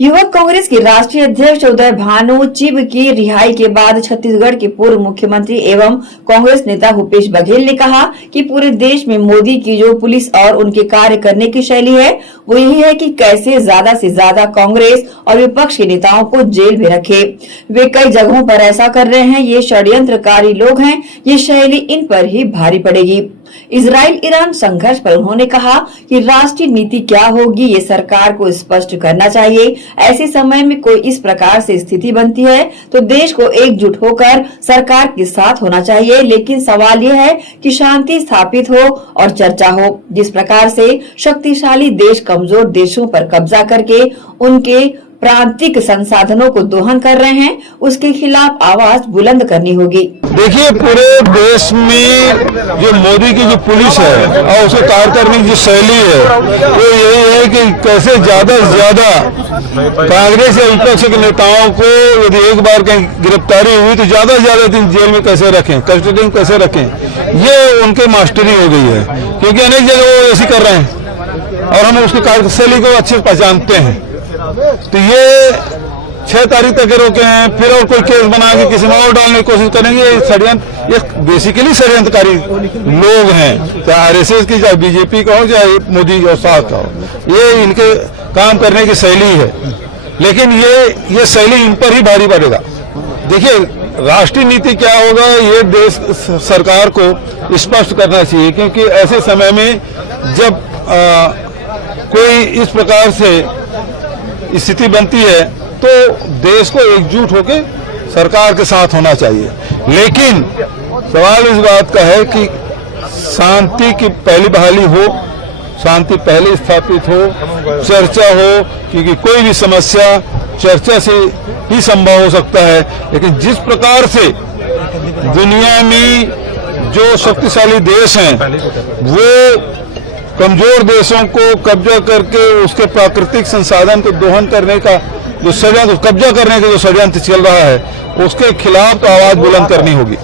युवक कांग्रेस के राष्ट्रीय अध्यक्ष उदय भानु चिब की रिहाई के बाद छत्तीसगढ़ के पूर्व मुख्यमंत्री एवं कांग्रेस नेता भूपेश बघेल ने कहा कि पूरे देश में मोदी की जो पुलिस और उनके कार्य करने की शैली है वो यही है कि कैसे ज्यादा से ज्यादा कांग्रेस और विपक्ष के नेताओं को जेल में रखे। वे कई जगहों पर ऐसा कर रहे हैं, ये षड्यंत्रकारी लोग हैं, ये शैली इन पर ही भारी पड़ेगी। इजराइल ईरान संघर्ष पर उन्होंने कहा कि राष्ट्रीय नीति क्या होगी ये सरकार को स्पष्ट करना चाहिए। ऐसे समय में कोई इस प्रकार से स्थिति बनती है तो देश को एकजुट होकर सरकार के साथ होना चाहिए, लेकिन सवाल यह है कि शांति स्थापित हो और चर्चा हो। जिस प्रकार से शक्तिशाली देश कमजोर देशों पर कब्जा करके उनके प्रांतिक संसाधनों को दोहन कर रहे हैं, उसके खिलाफ आवाज बुलंद करनी होगी। देखिए, पूरे देश में जो मोदी की जो पुलिस है और उसको कार्य करने की जो शैली है वो यही है कि कैसे ज्यादा से ज्यादा कांग्रेस या विपक्ष के नेताओं को यदि एक बार कहीं गिरफ्तारी हुई तो ज्यादा से ज्यादा दिन जेल में कैसे रखें, कस्टडी में कैसे रखें, ये उनके मास्टरी हो गई है। क्योंकि अनेक जगह वो ऐसी कर रहे हैं और हम उसकी कार्यशैली को अच्छे से पहचानते हैं। तो ये 6 तारीख तक रोके हैं, फिर और कोई केस बना के किसी में और डालने की कोशिश करेंगे। ये षड्यंत्र, ये बेसिकली षड्यंत्रकारी लोग हैं, चाहे आरएसएस की, चाहे बीजेपी का हो, चाहे मोदी और साथ का हो। ये इनके काम करने की शैली है, लेकिन ये शैली इन पर ही भारी पड़ेगा। देखिए, राष्ट्रीय नीति क्या होगा ये देश सरकार को स्पष्ट करना चाहिए, क्योंकि ऐसे समय में जब कोई इस प्रकार से स्थिति बनती है तो देश को एकजुट होकर सरकार के साथ होना चाहिए। लेकिन सवाल इस बात का है कि शांति की पहली बहाली हो, शांति पहले स्थापित हो, चर्चा हो, क्योंकि कोई भी समस्या चर्चा से ही संभव हो सकता है। लेकिन जिस प्रकार से दुनिया में जो शक्तिशाली देश हैं वो कमजोर देशों को कब्जा करके उसके प्राकृतिक संसाधन को दोहन करने का जो षड्यंत्र, कब्जा करने का जो षड्यंत्र चल रहा है, उसके खिलाफ तो आवाज बुलंद करनी होगी।